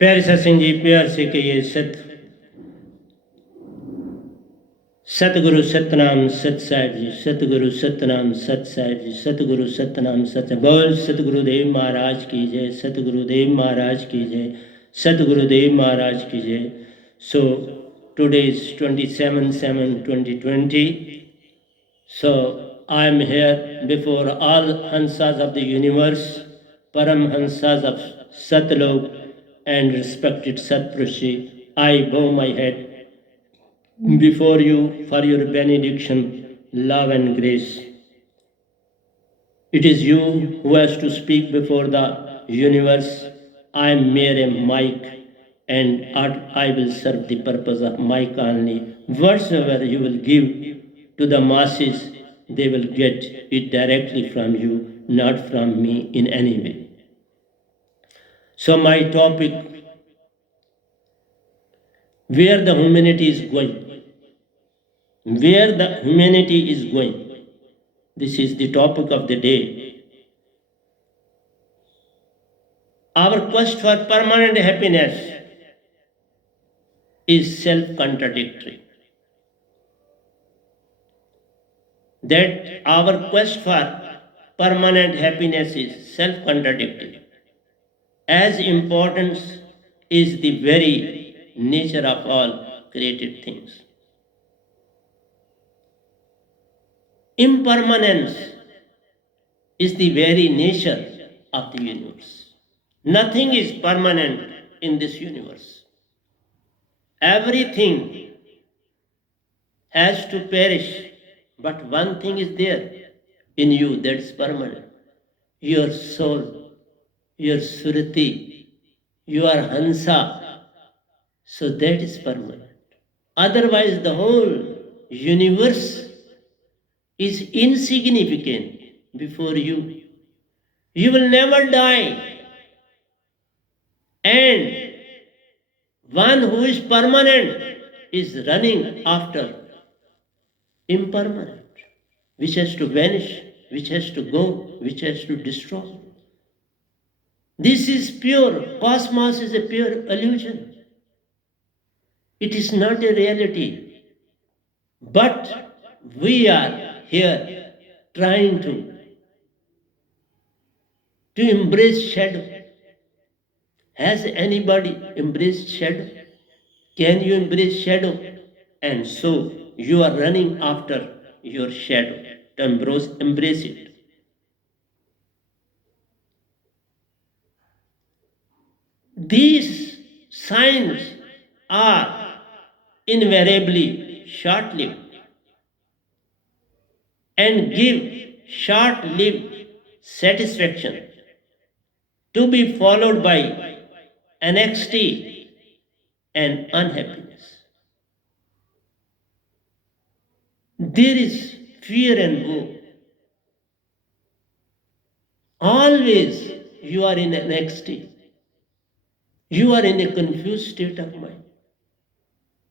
प्यारे सत्संग जी, प्यार से कहिए सतगुरु सतनाम सत साहिब जी, सतगुरु सतनाम सत साहिब जी, सतगुरु सतनाम सत। बोल सतगुरुदेव महाराज की जय, सतगुरुदेव महाराज की जय, सतगुरुदेव महाराज की जय। So today is 27/7/2020. So I am here before all Hansas of the universe, Param Hansas of Satlok and respected Satpurushi. I bow my head before you for your benediction, love and grace. It is you who has to speak before the universe. I am mere a mic and I will serve the purpose of mic only. Whatsoever you will give to the masses, they will get it directly from you, not from me in any way. So my topic, where the humanity is going. Where the humanity is going. This is the topic of the day. Our quest for permanent happiness is self-contradictory. That our quest for permanent happiness is self-contradictory. As important is the very nature of all created things. Impermanence is the very nature of the universe. Nothing is permanent in this universe. Everything has to perish, but one thing is there in you that is permanent. Your soul, your surati, your hansa. So that is permanent. Otherwise, the whole universe is insignificant before you. You will never die. And one who is permanent is running after impermanent, which has to vanish, which has to go, which has to destroy. This is pure. Cosmos is a pure illusion. It is not a reality. But we are here trying to embrace shadow. Has anybody embraced shadow? Can you embrace shadow? And so you are running after your shadow to embrace it. These signs are invariably short-lived and give short-lived satisfaction to be followed by anxiety and unhappiness. There is fear and woe. Always you are in anxiety. You are in a confused state of mind.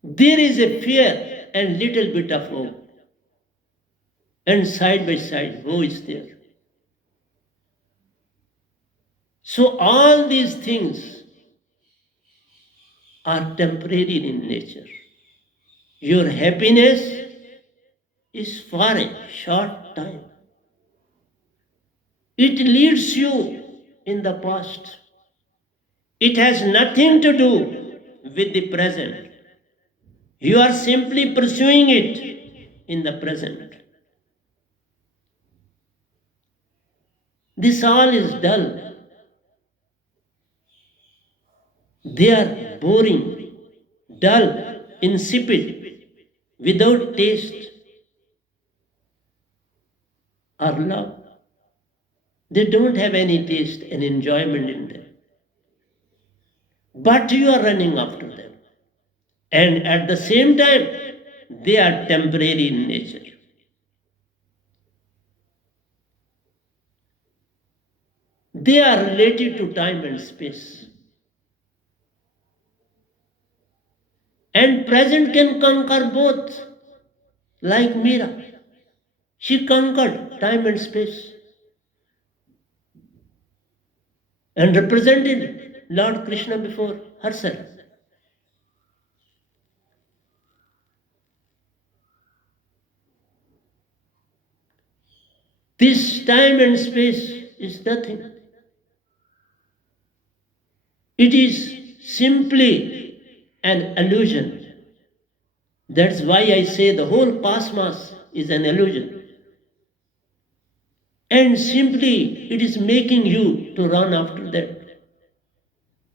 There is a fear and little bit of hope. And side by side, woe is there. So all these things are temporary in nature. Your happiness is for a short time. It leads you in the past. It has nothing to do with the present. You are simply pursuing it in the present. This all is dull. They are boring, dull, insipid, without taste or love. They don't have any taste and enjoyment in them. But you are running after them. And at the same time, they are temporary in nature. They are related to time and space. And present can conquer both, like Mira. She conquered time and space and represented Lord Krishna before herself. This time and space is nothing. It is simply an illusion. That's why I say the whole cosmos is an illusion. And simply it is making you to run after that.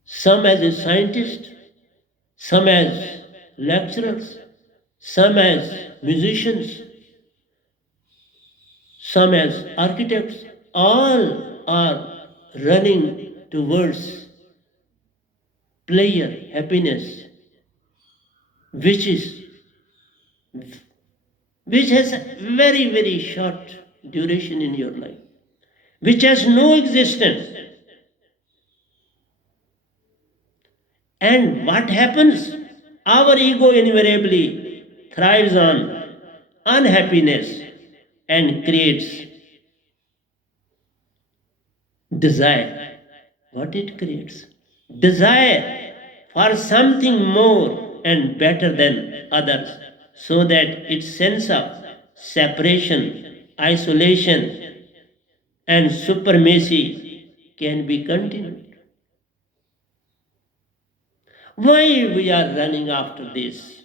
Some as a scientist, some as lecturers, some as musicians, some as architects, all are running towards pleasure, happiness, which is which has a very, very short duration in your life, which has no existence. And what happens? Our ego invariably thrives on unhappiness and creates desire. What it creates? Desire for something more and better than others, so that its sense of separation, isolation, and supremacy can be continued. Why we are running after these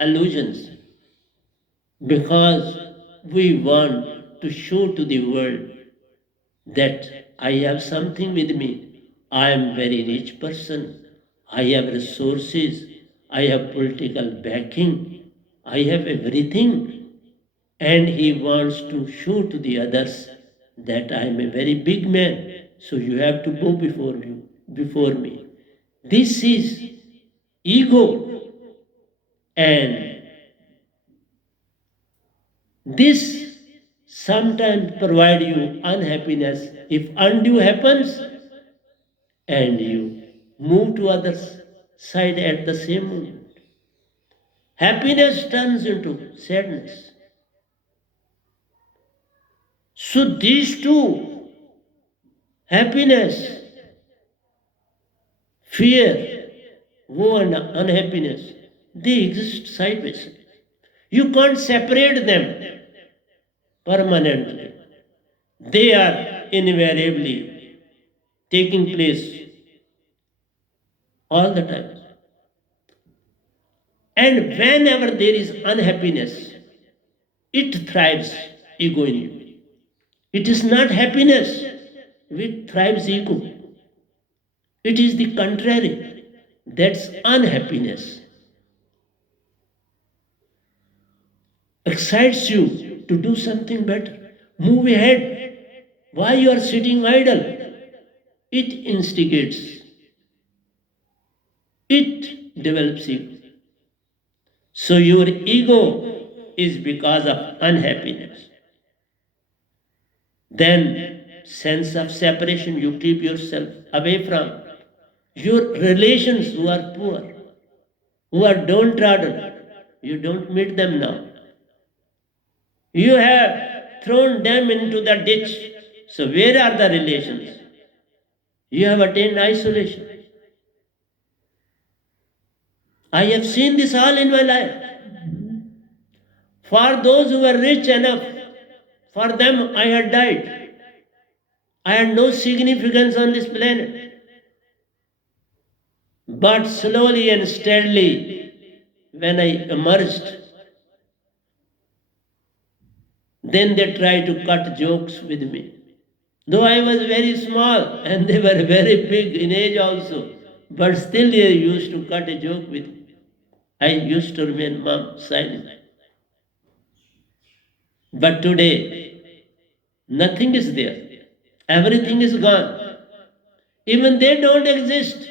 illusions? Because we want to show to the world that I have something with me. I am very rich person. I have resources. I have political backing. I have everything. And he wants to show to the others that I am a very big man. So you have to go before me. This is ego, and this sometimes provide you unhappiness if undue happens and you move to others side at the same moment. Happiness turns into sadness. So these two, happiness, fear, woe and unhappiness, they exist side by side. You can't separate them permanently. They are invariably taking place all the time. And whenever there is unhappiness, it thrives ego in you. It is not happiness which thrives ego. It is the contrary. That's unhappiness. Excites you to do something better. Move ahead. Why you are sitting idle? It instigates. It develops ego. So your ego is because of unhappiness. Then sense of separation you keep yourself away from. Your relations who are poor, who are downtrodden, you don't meet them now. You have thrown them into the ditch. So where are the relations? You have attained isolation. I have seen this all in my life. For those who were rich enough, for them I had died. I had no significance on this planet. But slowly and steadily, when I emerged, then they tried to cut jokes with me. Though I was very small and they were very big in age also, but still they used to cut a joke with me. I used to remain mum, silent. But today, nothing is there. Everything is gone. Even they don't exist.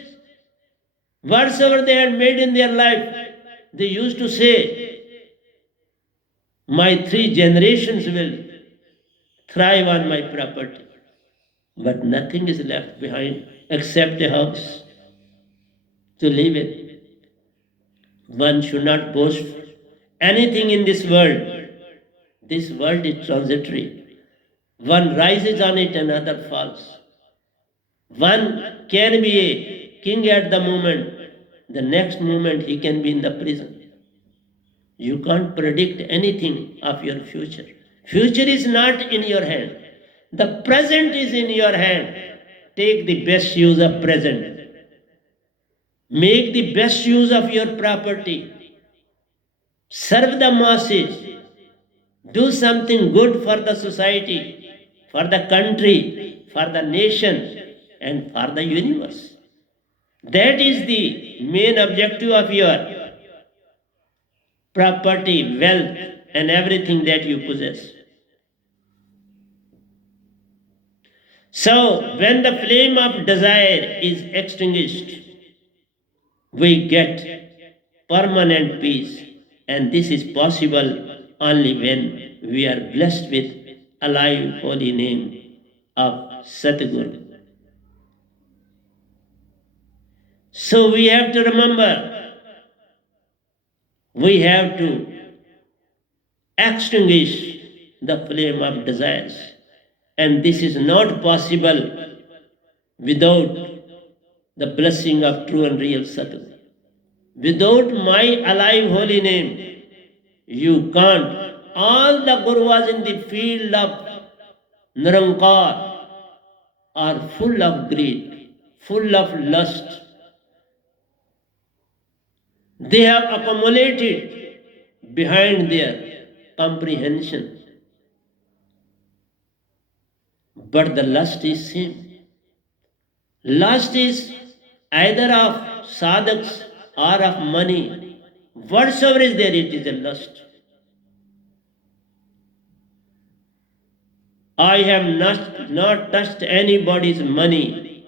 Whatsoever they had made in their life, they used to say, my 3 generations will thrive on my property. But nothing is left behind except a house to live in. One should not boast anything in this world. This world is transitory. One rises on it, another falls. One can be king at the moment, the next moment he can be in the prison. You can't predict anything of your future. Future is not in your hand. The present is in your hand. Take the best use of present. Make the best use of your property. Serve the masses. Do something good for the society, for the country, for the nation, and for the universe. That is the main objective of your property, wealth, and everything that you possess. So, when the flame of desire is extinguished, we get permanent peace, and this is possible only when we are blessed with alive holy name of Satguru. So we have to remember, we have to extinguish the flame of desires, and this is not possible without the blessing of true and real Satguru. Without my alive holy name, you can't. All the Gurus in the field of Nirankar are full of greed, full of lust. They have accumulated behind their comprehension. But the lust is same. Lust is either of sadhaks or of money. Whatsoever is there, it is a lust. I have not touched anybody's money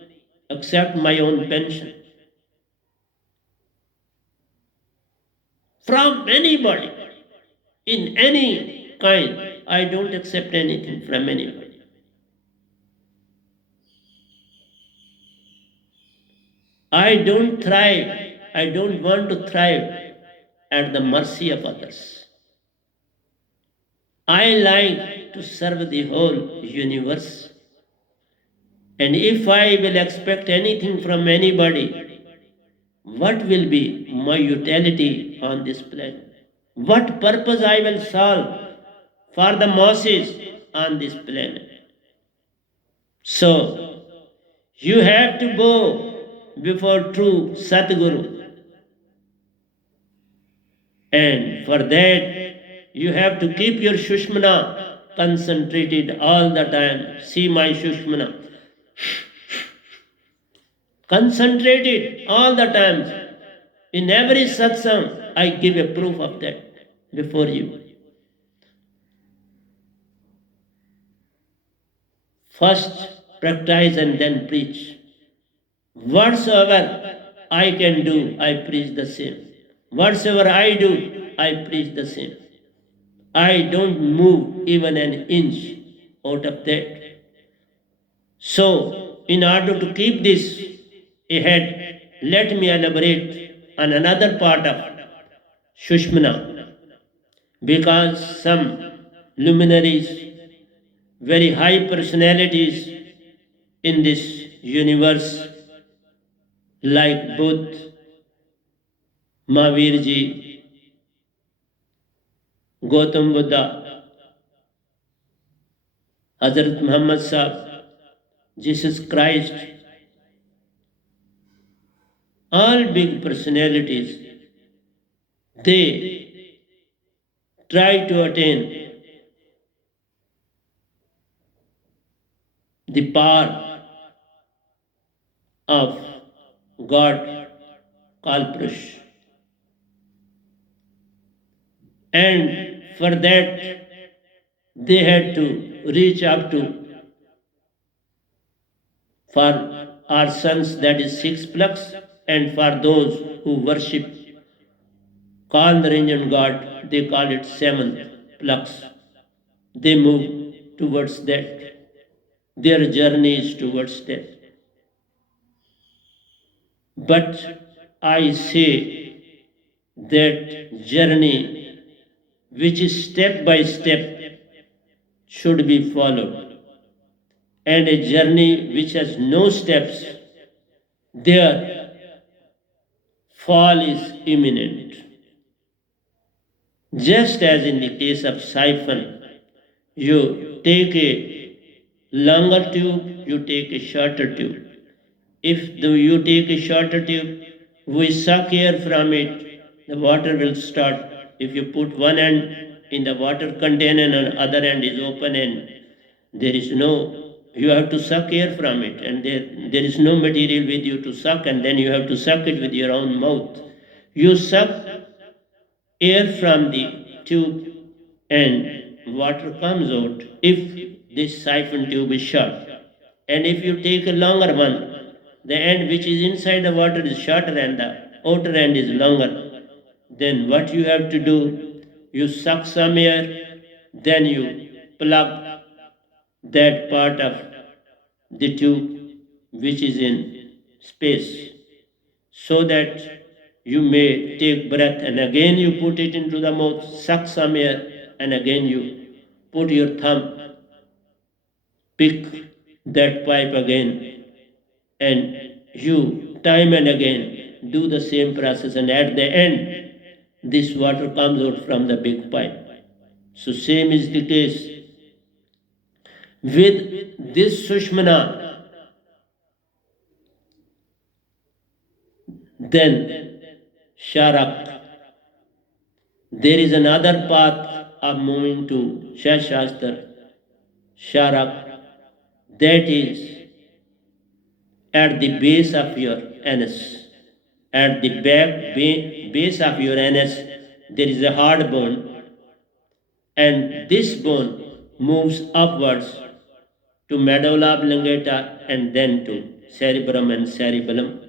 except my own pension. From anybody, in any kind, I don't accept anything from anybody. I don't thrive, I don't want to thrive at the mercy of others. I like to serve the whole universe. And if I will expect anything from anybody, what will be my utility on this planet? What purpose I will solve for the masses on this planet? So, you have to go before true Satguru. And for that, you have to keep your Shushmana concentrated all the time. See my Shushmana. Concentrated all the time. In every satsang, I give a proof of that before you. First practice and then preach. Whatsoever I can do, I preach the same. Whatsoever I do, I preach the same. I don't move even an inch out of that. So, in order to keep this ahead, let me elaborate on another part of Shushmana, because some luminaries, very high personalities in this universe, like Buddha, Mahavirji, Gautam Buddha, Hazrat Muhammad Sahib, Jesus Christ, all big personalities, they try to attain the power of God Kalpurush. And for that, they had to reach up to, for our sons, that is 6 plugs, and for those who worship Kal Niranjan God, they call it 7 plugs. They move towards that. Their journey is towards that. But I say that journey, which is step by step, should be followed. And a journey which has no steps, there fall is imminent. Just as in the case of siphon, you take a longer tube, you take a shorter tube. If you take a shorter tube, we suck air from it, the water will start. If you put one end in the water container and other end is open and there is no, you have to suck air from it, and there is no material with you to suck, and then you have to suck it with your own mouth. You suck air from the tube and water comes out if this siphon tube is short. And if you take a longer one, the end which is inside the water is shorter and the outer end is longer. Then what you have to do, you suck some air, then you plug that part of the tube which is in space, so that you may take breath, and again you put it into the mouth, suck some air, and again you put your thumb, pick that pipe again, and you time and again do the same process, and at the end this water comes out from the big pipe. So same is the case with this Sushmana. Then Sharak. There is another path of moving to Shashastra, Sharak, that is at the base of your anus. At the base of your anus, there is a hard bone, and this bone moves upwards to medulla oblongata and then to cerebrum and cerebellum.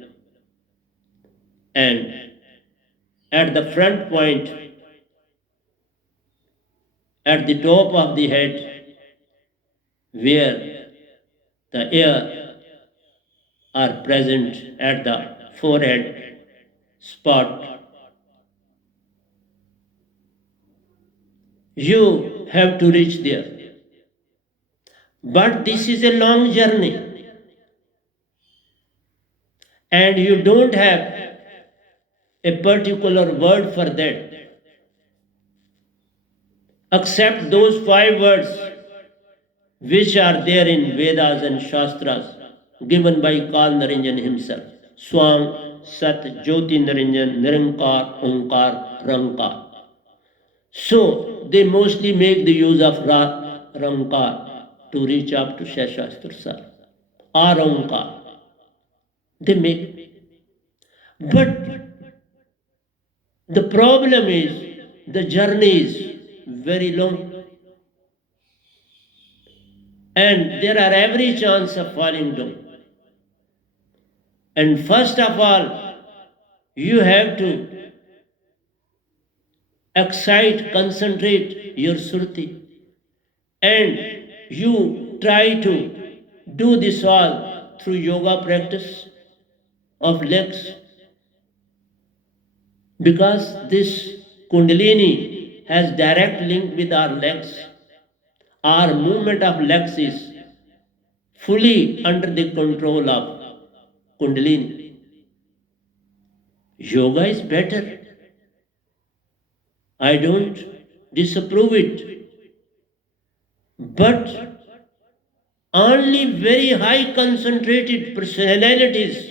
And at the front point, at the top of the head, where the ear are present at the forehead spot, you have to reach there. But this is a long journey, and you don't have a particular word for that, except those 5 words which are there in Vedas and Shastras, given by Kal Naranjan himself. Swam, Sat, Jyoti Naranjan, Nirankar, Onkar, Rankar. So they mostly make the use of Rankar to reach up to Shashastra Sar. Or Onkar. They make. But the problem is the journey is very long. And there are every chance of falling down. And first of all, you have to excite, concentrate your surti. And you try to do this all through yoga practice of legs. Because this Kundalini has direct link with our legs. Our movement of legs is fully under the control of Kundalini. Yoga is better. I don't disapprove it. But only very high concentrated personalities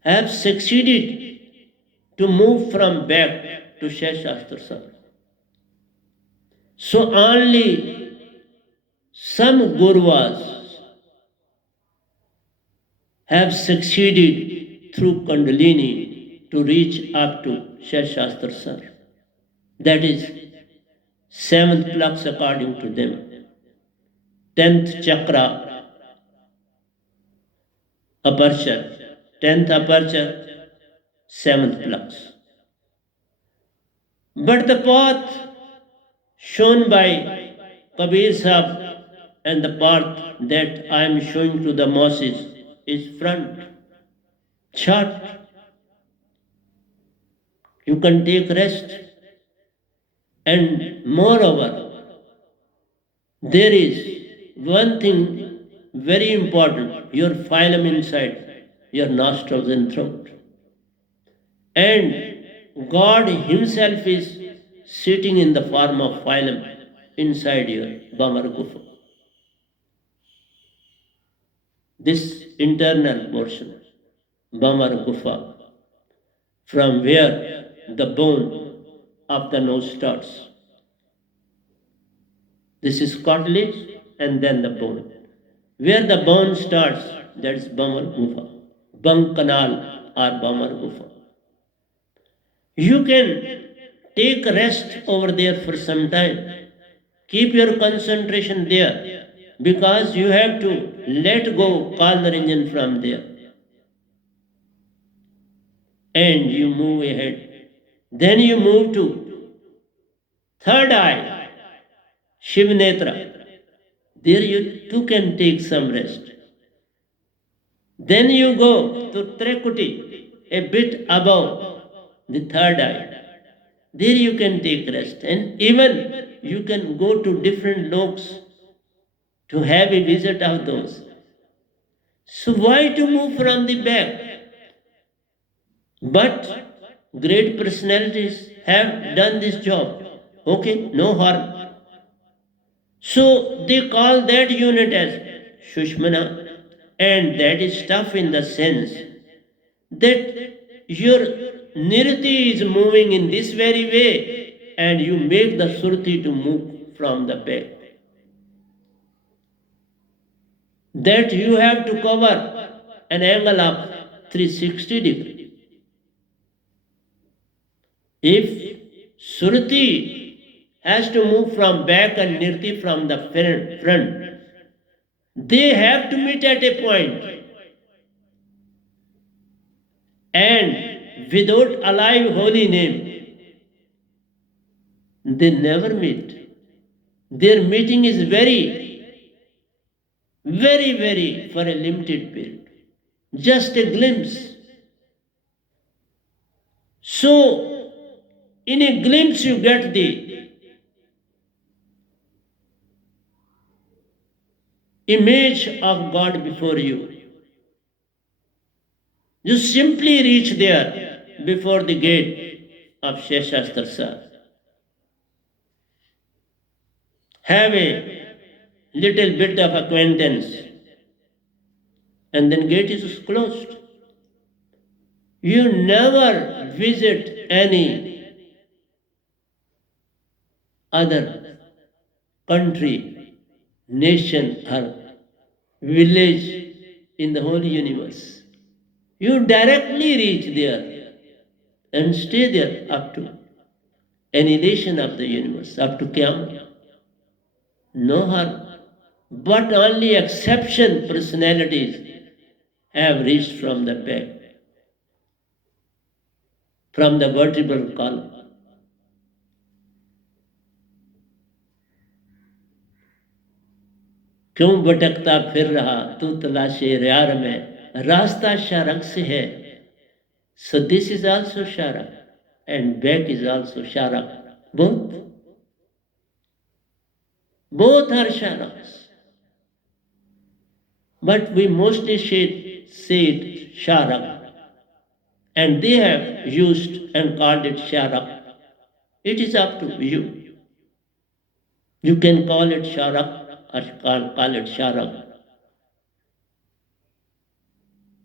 have succeeded to move from back to Shashastra. So only some gurus have succeeded through Kundalini to reach up to Shashastra. That is 7th flux according to them. 10th chakra, aperture. 10th aperture, 7th flux. But the path shown by Kabir Sahib and the path that I am showing to the masses is front, short. You can take rest. And moreover, there is one thing very important, your phylum inside, your nostrils and throat. And God Himself is sitting in the form of phylum inside your Bhamar Gufa. This internal portion, Bhamar Gufa, from where the bone of the nose starts. This is cartilage and then the bone. Where the bone starts, that is Bhamar Gufa, Bang Canal or Bhamar Gufa. You can take rest over there for some time. Keep your concentration there because you have to let go Kalnaranjan from there. And you move ahead. Then you move to third eye, Shivnetra. There you too can take some rest. Then you go to Trekuti, a bit above the third eye. There you can take rest. And even you can go to different loks to have a visit of those. So why to move from the back? But great personalities have done this job. Okay, no harm. So they call that unit as Shushmana, and that is tough in the sense that your nirti is moving in this very way and you make the surti to move from the back. That you have to cover an angle of 360 degree. If surti has to move from back and nirti from the front, they have to meet at a point. And without alive holy name, they never meet. Their meeting is very, very for a limited period. Just a glimpse. So, in a glimpse you get the image of God before you. You simply reach there before the gate of Sheshastra. Have a little bit of acquaintance and then gate is closed. You never visit any other country, nation or village in the whole universe. You directly reach there and stay there up to annihilation of the universe, up to Qiyamah. No harm. But only exception personalities have reached from the back, from the vertebral column. क्यों भटकता फिर रहा तू तलाशे यार में रास्ता शारक से है. So this is also sharak and back is also sharak. Both are sharaks. But we mostly say it sharak. And they have used and called it sharak. It is up to you. You can call it sharak or call it sharak.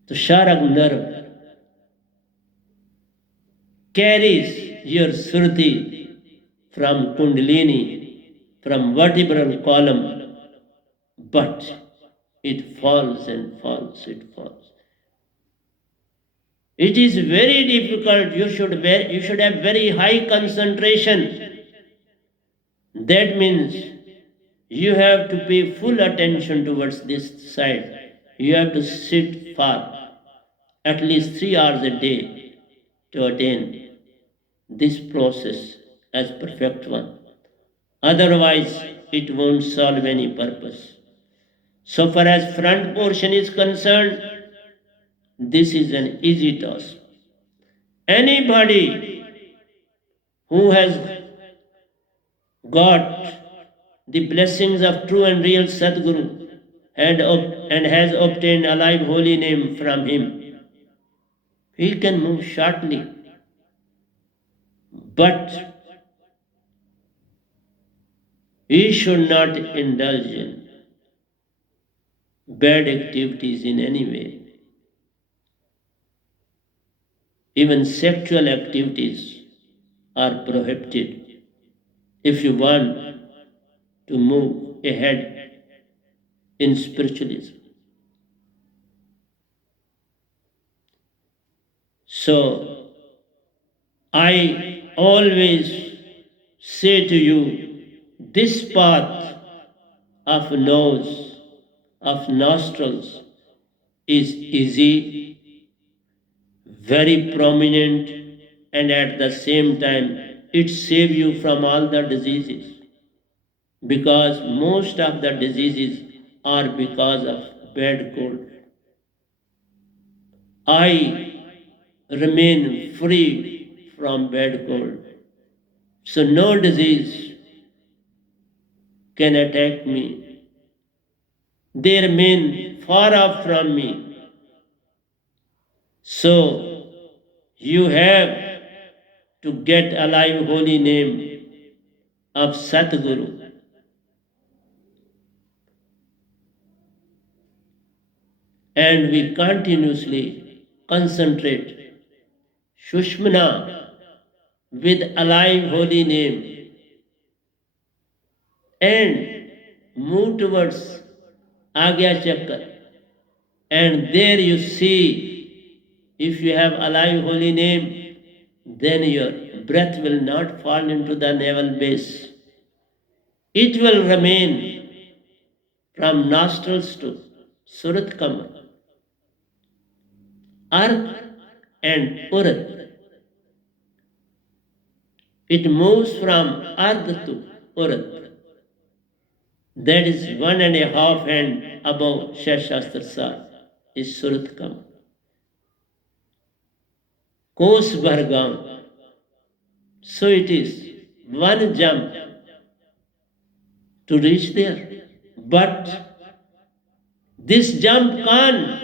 The sharak nerve carries your sruti from kundalini, from vertebral column, but it falls and falls, it falls. It is very difficult. You should have very high concentration. That means you have to pay full attention towards this side. You have to sit for at least 3 hours a day to attain this process as perfect one. Otherwise, it won't solve any purpose. So far as front portion is concerned, this is an easy task. Anybody who has got the blessings of true and real Sadguru and has obtained alive holy name from him, he can move shortly But we should not indulge in bad activities in any way. Even sexual activities are prohibited if you want to move ahead in spiritualism. So I always say to you, this path of nose, of nostrils is easy, very prominent, and at the same time it saves you from all the diseases, because most of the diseases are because of bad cold. I remain free from bad cold, so no disease can attack me. They remain far off from me. So you have to get alive holy name of Satguru. And we continuously concentrate Shushmana with alive holy name and move towards Agya Chakra. And there you see, if you have alive holy name, then your breath will not fall into the navel base. It will remain from nostrils to Surat Kamal, Arth and Urat. It moves from Arth to Urat. That is 1.5 hand above Shashastra is Surat Kamal. Kos Bhargam. So it is one jump to reach there. But this jump can't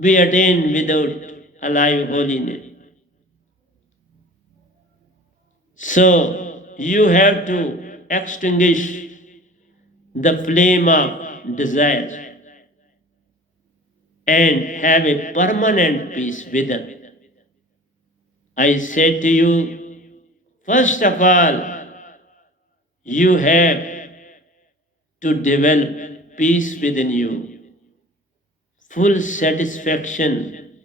be attained without alive holiness. So you have to extinguish the flame of desire and have a permanent peace within. I say to you, first of all, you have to develop peace within you, full satisfaction,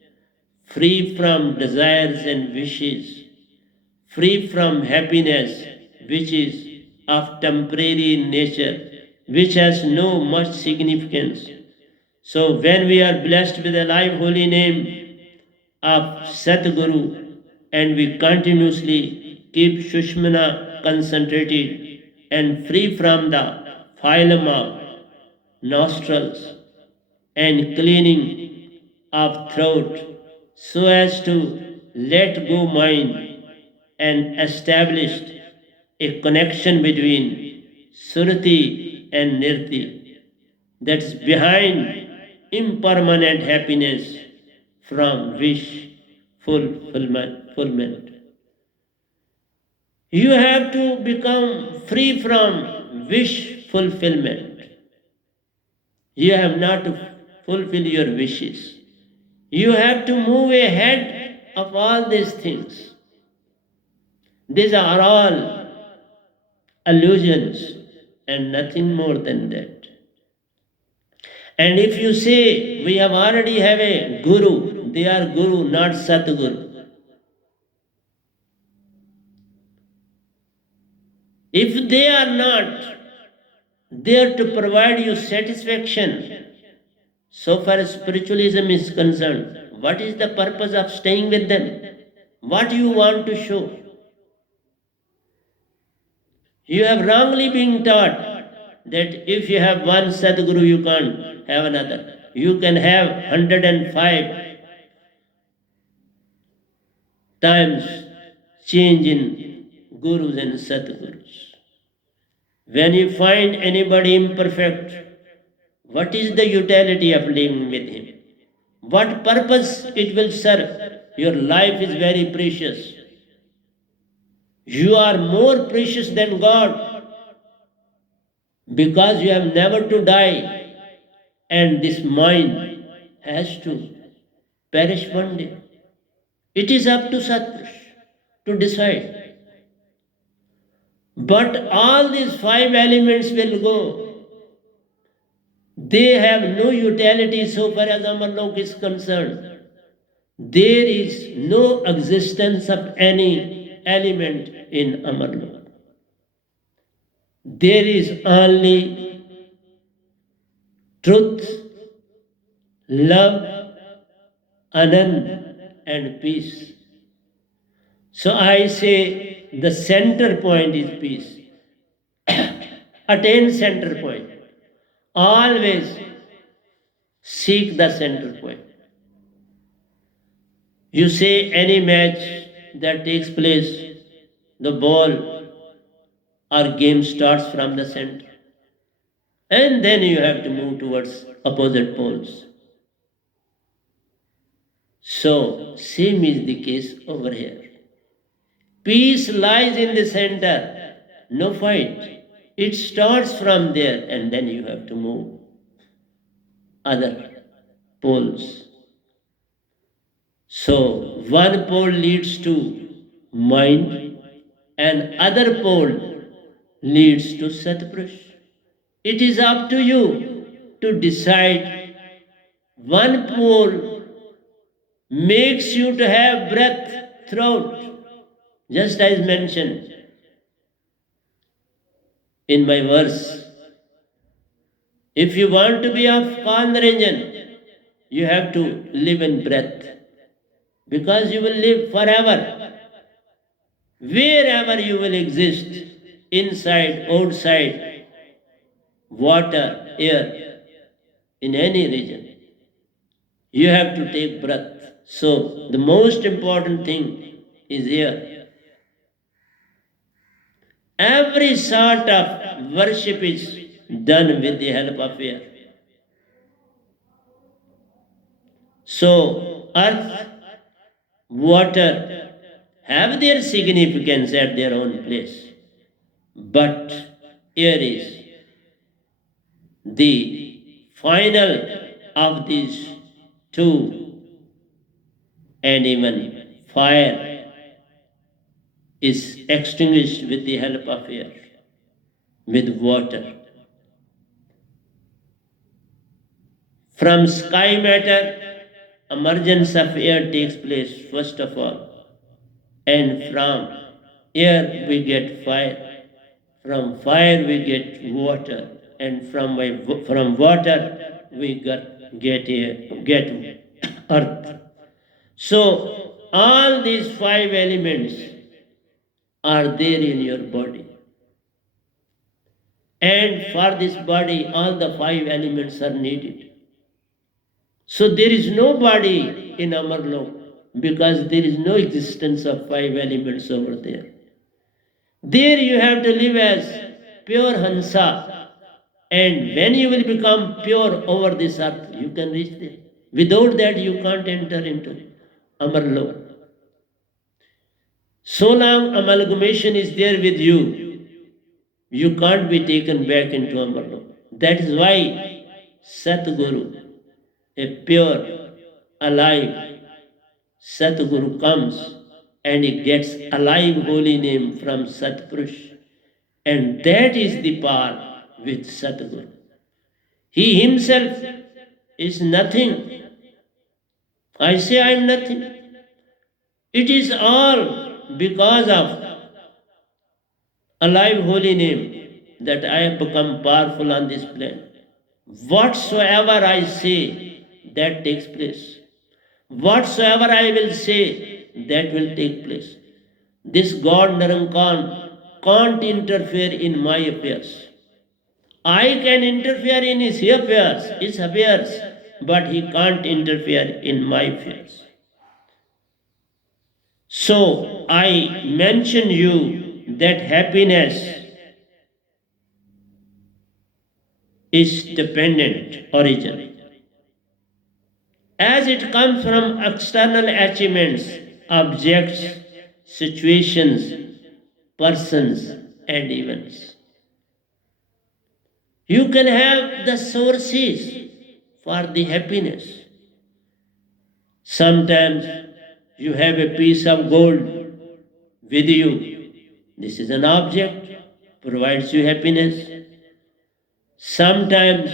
free from desires and wishes, free from happiness which is of temporary nature, which has no much significance. So when we are blessed with a live holy name of Satguru and we continuously keep Shushmana concentrated and free from the phylum of nostrils and cleaning of throat so as to let go mind and establish a connection between Surati and Nirti that's behind impermanent happiness from wish fulfillment. You have to become free from wish fulfillment. You have not to fulfill your wishes. You have to move ahead of all these things. These are all illusions and nothing more than that. And if you say we have already have a guru, they are guru, not Satguru. If they are not there to provide you satisfaction, so far as spiritualism is concerned, what is the purpose of staying with them? What you want to show? You have wrongly been taught that if you have one Sadguru, you can't have another. You can have 105 times change in gurus and Sadgurus. When you find anybody imperfect, what is the utility of living with him? What purpose it will serve? Your life is very precious. You are more precious than God because you have never to die, and this mind has to perish one day. It is up to Satpurush to decide. But all these five elements will go. They have no utility so far as Amarlok is concerned. There is no existence of any element in Amarlok. There is only truth, love, Anand, and peace. So I say the center point is peace. Attain center point. Always seek the center point. You say any match that takes place, the ball or game starts from the center. And then you have to move towards opposite poles. So, same is the case over here. Peace lies in the center, no fight. It starts from there and then you have to move other poles. So, one pole leads to mind and other pole leads to Satpurush. It is up to you to decide. One pole makes you to have breath throat, just as mentioned in my verse. If you want to be of Kandaranjan, you have to live in breath because you will live forever. Wherever you will exist, inside, outside, water, air, in any region, you have to take breath. So the most important thing is here. Every sort of worship is done with the help of air. So earth, water have their significance at their own place. But air is the final of these two, and even fire is extinguished with the help of air, with water. From sky matter, emergence of air takes place first of all, and from air we get fire. From fire we get water, and from water we get earth. So all these five elements are there in your body. And for this body, all the five elements are needed. So there is no body in Amarlok because there is no existence of five elements over there. There you have to live as pure Hansa. And when you will become pure over this earth, you can reach there. Without that, you can't enter into Amarlok. So long amalgamation is there with you, you can't be taken back into Amarlok. That is why Satguru, a pure, alive Satguru comes and he gets alive holy name from Satpurush. And that is the power with Satguru. He himself is nothing. I say I am nothing. It is all because of alive holy name that I have become powerful on this planet. Whatsoever I say, that takes place. Whatsoever I will say, that will take place. This God Narankan can't interfere in my affairs. I can interfere in his affairs, but he can't interfere in my affairs. So I mention you that happiness is dependent origin. As it comes from external achievements, objects, situations, persons, and events. You can have the sources for the happiness. Sometimes you have a piece of gold with you. This is an object, provides you happiness. Sometimes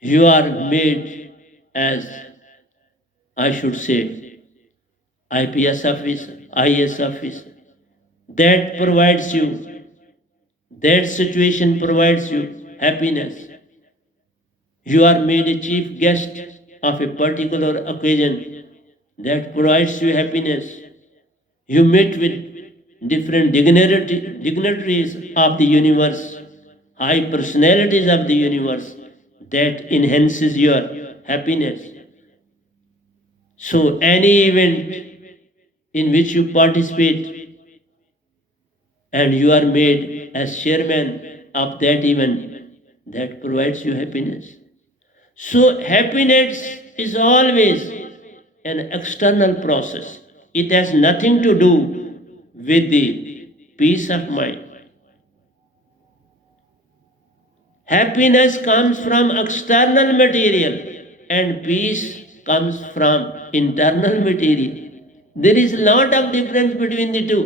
you are made as, I should say, IPS officer, IS officer. That provides you, that situation provides you happiness. You are made a chief guest of a particular occasion that provides you happiness. You meet with different dignitaries of the universe, high personalities of the universe, that enhances your happiness. So, any event in which you participate and you are made as chairman of that event, that provides you happiness. So, happiness is always an external process. It has nothing to do with the peace of mind. Happiness comes from external material and peace comes from internal material. There is a lot of difference between the two.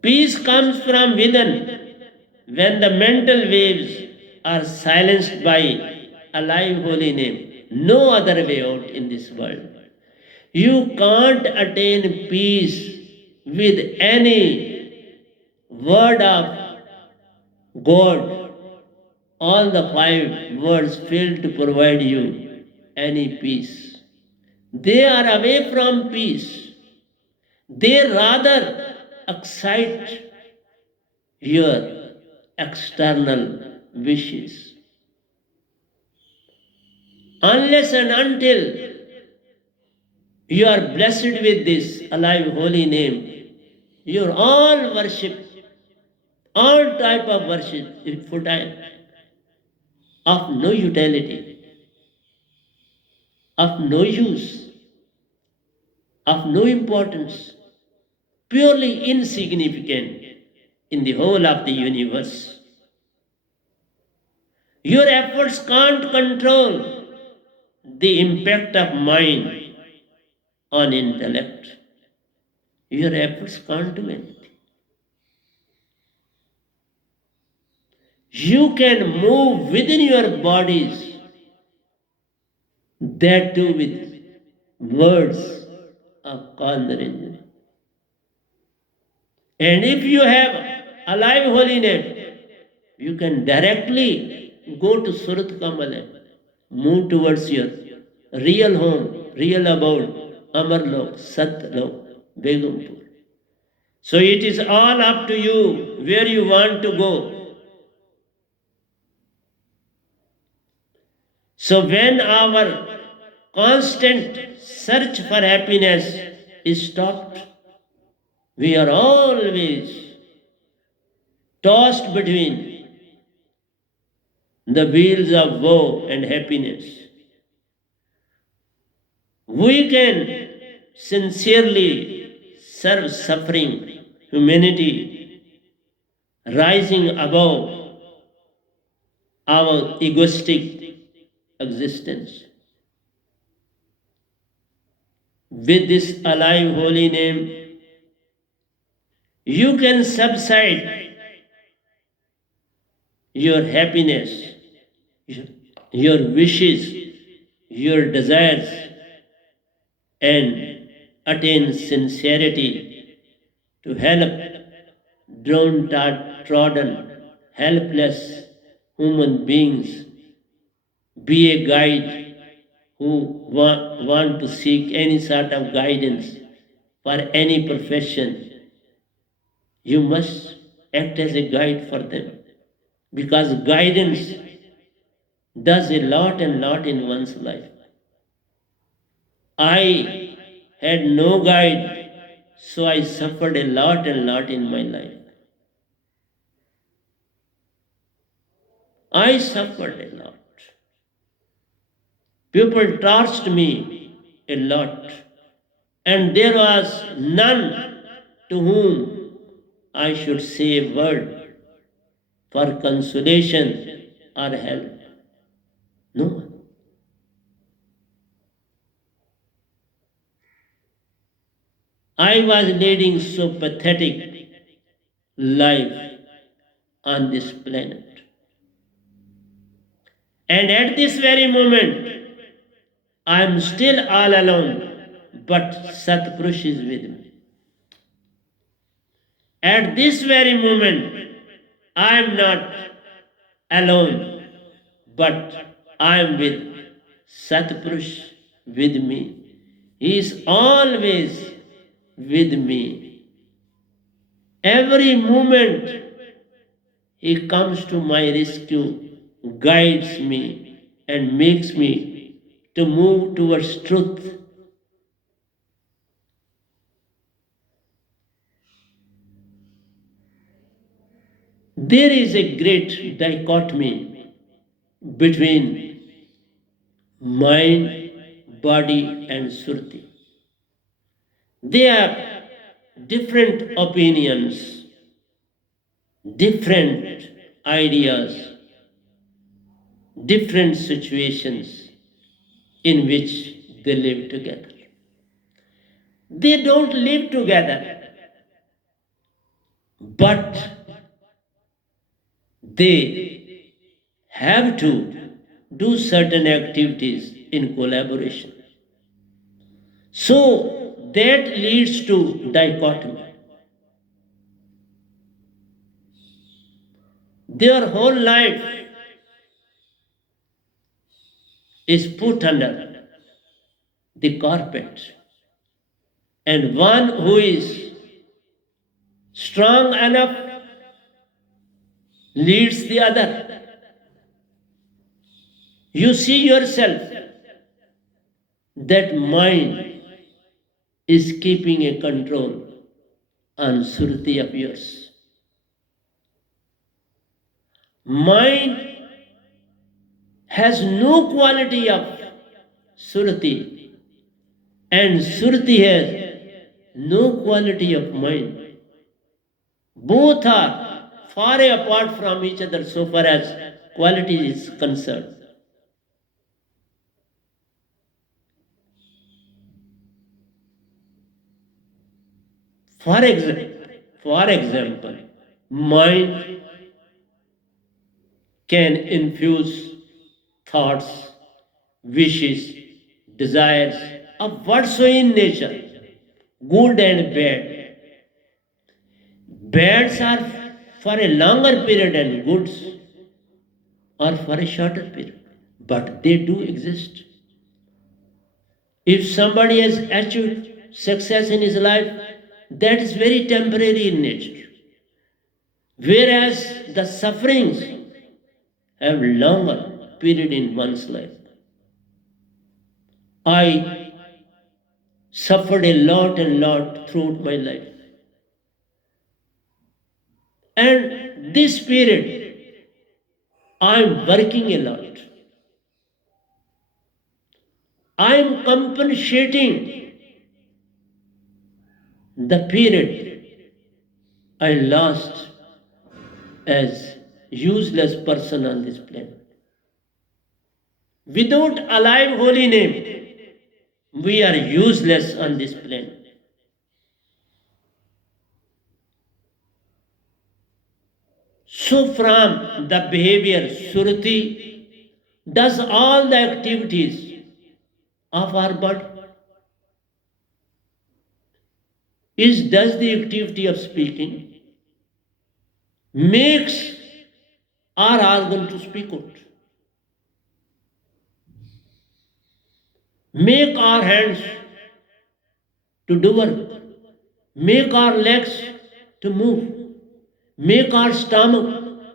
Peace comes from within when the mental waves are silenced by alive holy name. No other way out in this world. You can't attain peace with any word of God. All the five words fail to provide you any peace. They are away from peace. They rather excite your external wishes. Unless and until you are blessed with this alive holy name, your all worship, all type of worship is futile, of no utility, of no use, of no importance, purely insignificant in the whole of the universe. Your efforts can't control the impact of mind on intellect. Your efforts can't do anything. You can move within your bodies, that too with words of conjuration. And if you have alive holy name, you can directly go to Surat Kamal, move towards your real home, real abode, Amarlok, Satlok, Begumpur. So it is all up to you where you want to go. So when our constant search for happiness is stopped, we are always tossed between the wheels of woe and happiness. We can sincerely serve suffering, humanity, rising above our egoistic existence. With this alive holy name, you can subside your happiness, your wishes, your desires, and attain sincerity to help downtrodden, helpless human beings. Be a guide who want to seek any sort of guidance for any profession. You must act as a guide for them because guidance does a lot and lot in one's life. I had no guide, so I suffered a lot and lot in my life. I suffered a lot. People tortured me a lot, and there was none to whom I should say a word for consolation or help? No one. I was leading so pathetic life on this planet. And at this very moment, I am still all alone, but Satpurush is with me. At this very moment, I am not alone, but I am with Satpurush with me. He is always with me. Every moment he comes to my rescue, guides me, and makes me to move towards truth. There is a great dichotomy between mind, body, and Surti. They have different opinions, different ideas, different situations in which they live together. They don't live together, but they have to do certain activities in collaboration. So that leads to dichotomy. Their whole life is put under the carpet. And one who is strong enough leads the other. You see yourself that mind is keeping a control on Surti of yours. Mind has no quality of Surti, and Surti has no quality of mind. Both are far apart from each other so far as quality is concerned. For example, mind can infuse thoughts, wishes, desires of whatsoever in nature, good and bad. Bads are for a longer period and goods are for a shorter period, but they do exist. If somebody has achieved success in his life, that is very temporary in nature. Whereas the sufferings have longer period in one's life. I suffered a lot and lot throughout my life. And this period, I'm working a lot. I'm compensating the period I lost as useless person on this planet. Without alive holy name, we are useless on this planet. So from the behavior, Suruti does all the activities of our body. Does the activity of speaking, makes our organ to speak out, make our hands to do work, make our legs to move, make our stomach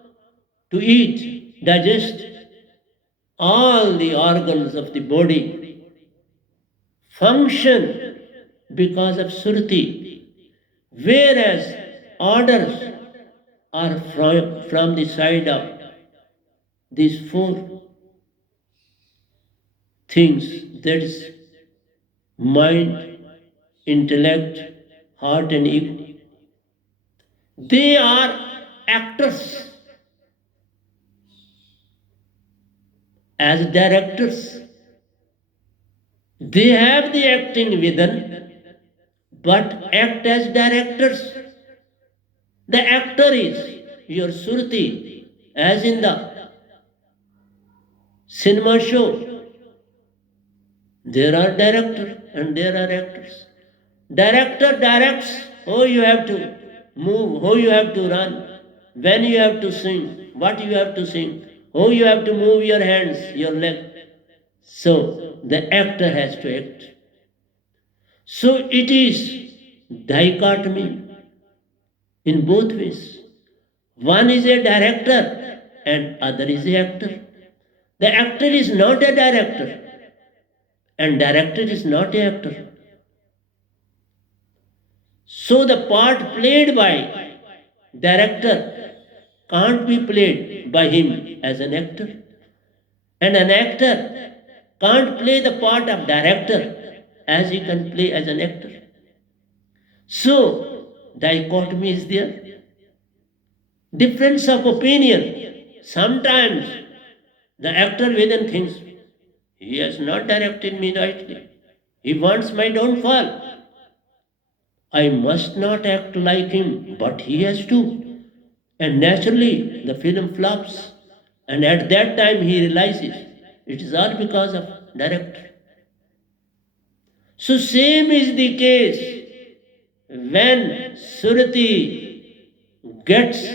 to eat, digest. All the organs of the body function because of Surti, whereas orders are from the side of these four things, that is mind, intellect, heart, and ego. They are actors as directors. They have the acting within, but act as directors. The actor is your Surti, as in the cinema show. There are directors and there are actors. Director directs how you have to move, how you have to run, when you have to sing, what you have to sing, how you have to move your hands, your leg. So the actor has to act. So it is dichotomy in both ways. One is a director and other is a actor. The actor is not a director and director is not a actor. So the part played by director can't be played by him as an actor. And an actor can't play the part of director as he can play as an actor. So dichotomy is there. Difference of opinion. Sometimes the actor within thinks, he has not directed me rightly. He wants my downfall. I must not act like him, but he has to. And naturally, the film flops. And at that time, he realizes it is all because of director. So, same is the case when Surati gets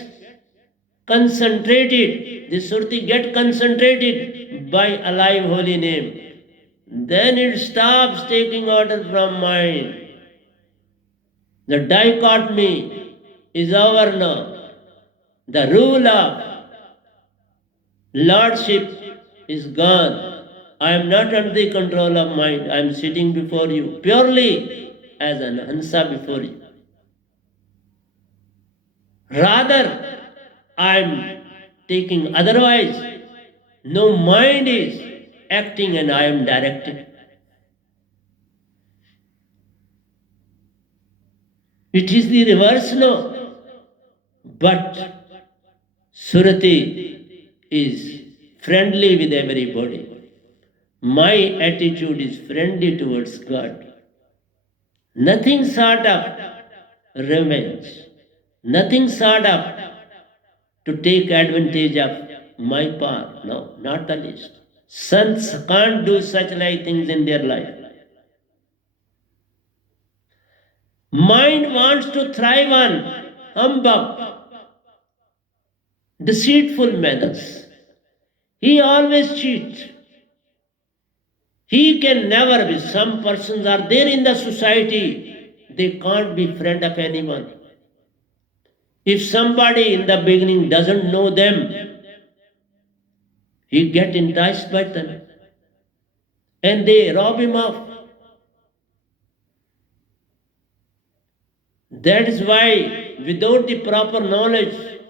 concentrated, the Surti get concentrated by alive holy name. Then it stops taking order from mind. The dichotomy is over now. The rule of lordship is gone. I am not under the control of mind. I am sitting before you purely as an Hansa before you. Rather, I am taking otherwise. No mind is acting and I am directing. It is the reverse now. But Surati is friendly with everybody. My attitude is friendly towards God. Nothing sort of revenge. Nothing sort of to take advantage of my power. No, not the least. Sons can't do such like things in their life. Mind wants to thrive on humbug, deceitful manners. He always cheats. He can never be. Some persons are there in the society, they can't be friend of anyone. If somebody in the beginning doesn't know them, he get enticed by them and they rob him off. That is why without the proper knowledge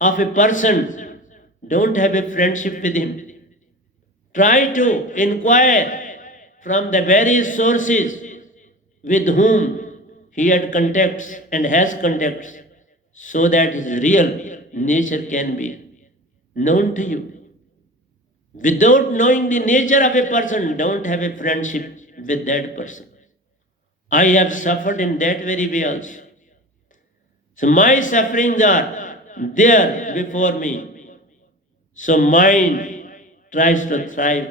of a person, don't have a friendship with him. Try to inquire from the various sources with whom he had contacts and has contacts so that his real nature can be known to you. Without knowing the nature of a person, don't have a friendship with that person. I have suffered in that very way also. So my sufferings are there before me. So mind tries to thrive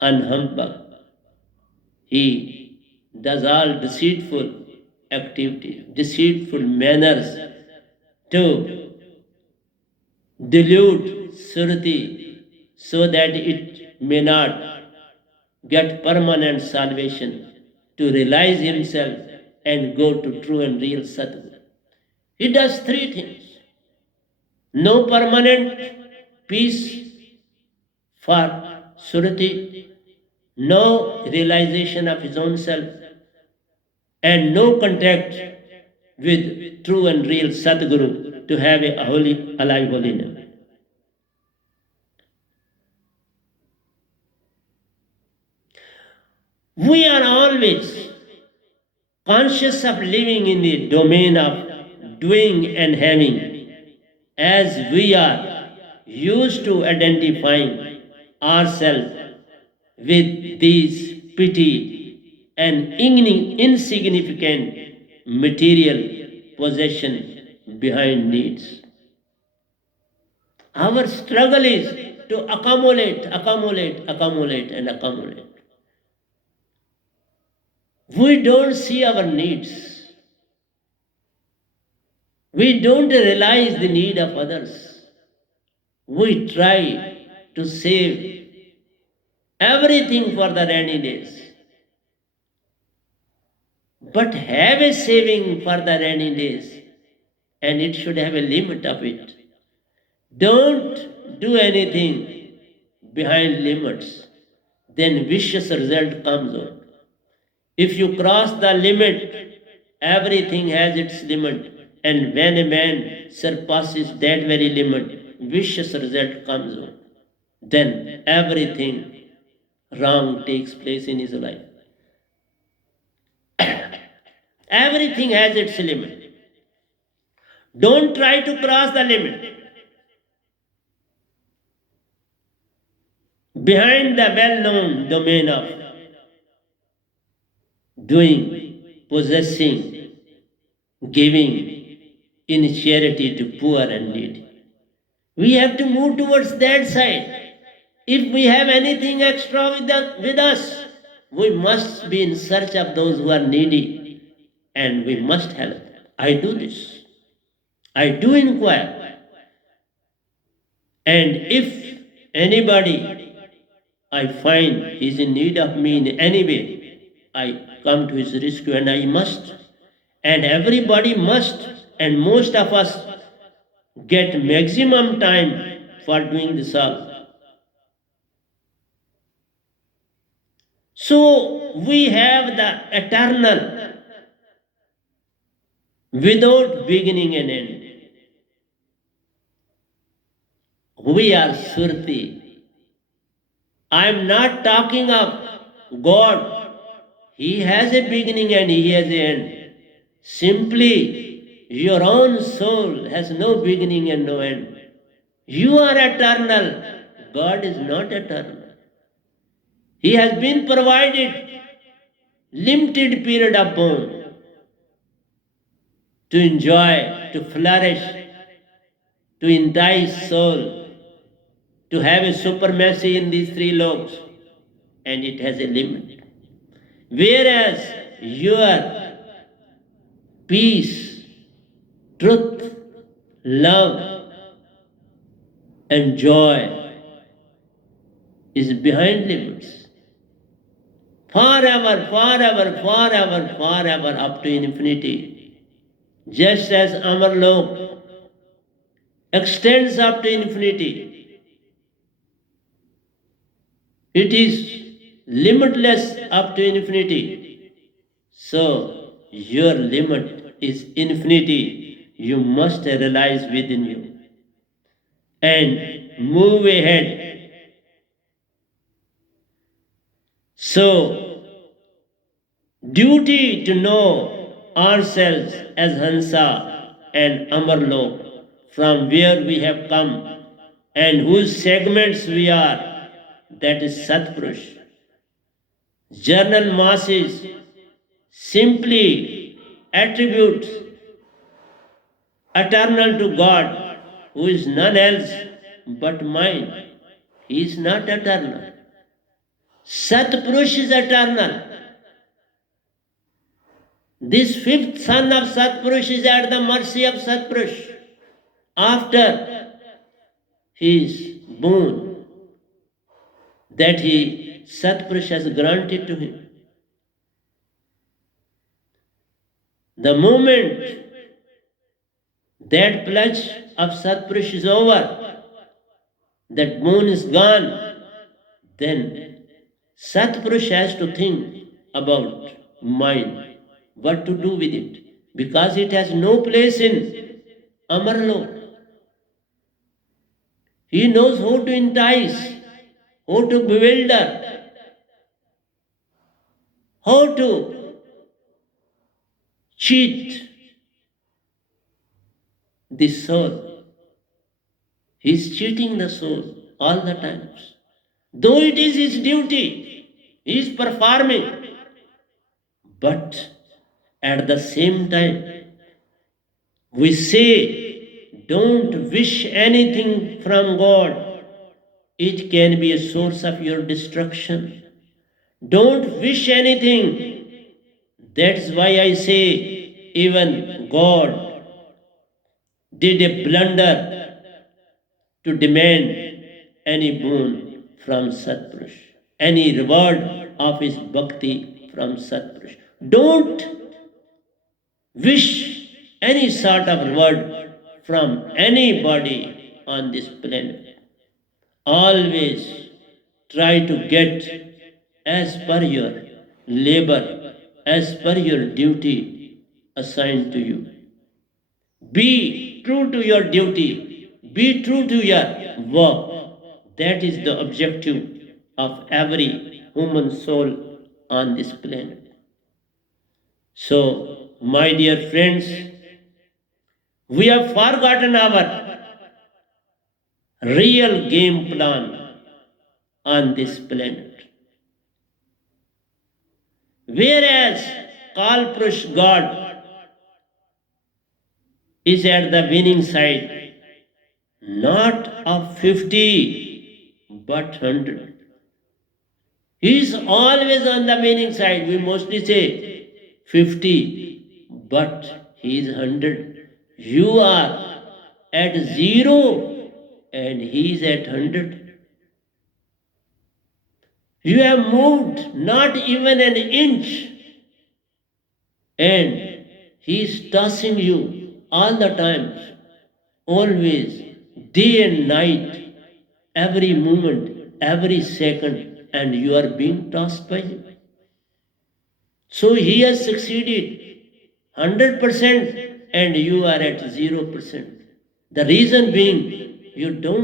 on humbug. He does all deceitful activity, deceitful manners to delude Surati so that it may not get permanent salvation, to realize himself and go to true and real Satguru. He does three things. No permanent peace for Surati, no realization of his own self, and no contact with true and real Sadguru to have a holy, alive holiness. We are always conscious of living in the domain of doing and having, as we are used to identifying ourselves with these petty and insignificant material possession behind needs. Our struggle is to accumulate, accumulate, accumulate, and accumulate. We don't see our needs. We don't realize the need of others. We try to save everything for the rainy days. But have a saving for the rainy days, and it should have a limit of it. Don't do anything behind limits, then vicious result comes out. If you cross the limit, everything has its limit, and when a man surpasses that very limit, vicious result comes out. Then everything wrong takes place in his life. Everything has its limit. Don't try to cross the limit. Behind the well-known domain of doing, possessing, giving in charity to poor and needy. We have to move towards that side. If we have anything extra with us, we must be in search of those who are needy and we must help. I do this. I do inquire. And if anybody I find is in need of me in any way, I come to his rescue, and I must. And everybody must, and most of us get maximum time for doing this all. So we have the eternal without beginning and end. We are Surti. I am not talking of God. He has a beginning and he has an end. Simply, your own soul has no beginning and no end. You are eternal. God is not eternal. He has been provided limited period of born to enjoy, to flourish, to entice soul, to have a supremacy in these three loks, and it has a limit. Whereas your peace, truth, love, and joy is behind limits. Forever, forever, forever, forever, up to infinity. Just as Amarlok extends up to infinity, it is limitless up to infinity. So, your limit is infinity. You must realize within you and move ahead. So, duty to know ourselves as Hansa and Amarlok, from where we have come and whose segments we are, that is Satpurush. Journal masses simply attributes eternal to God, who is none else but mind. He is not eternal. Satpurush is eternal. This fifth son of Satpurush is at the mercy of Satpurush after his boon that Satpurush has granted to him. The moment that pledge of Satpurush is over, that boon is gone, then Satpurush has to think about mind, what to do with it, because it has no place in Amarlok. He knows how to entice, how to bewilder, how to cheat, the soul. He is cheating the soul all the times. Though it is his duty, he is performing. But at the same time, we say, don't wish anything from God. It can be a source of your destruction. Don't wish anything. That's why I say, even God did a blunder to demand any boon from Satpurush, any reward of his bhakti from Satpurush. Don't wish any sort of reward from anybody on this planet. Always try to get as per your labor, as per your duty assigned to you. Be true to your duty, be true to your work. That is the objective of every human soul on this planet. So, my dear friends, we have forgotten our real game plan on this planet. Whereas Kalprush God is at the winning side, not of 50 but 100. He is always on the winning side. We mostly say 50, but he is 100. You are at 0 and he is at 100. You have moved not even an inch and he is tossing you all the time, always, day and night, every moment, every second, and you are being tossed by him. So he has succeeded 100% and you are at 0%. The reason being, you don't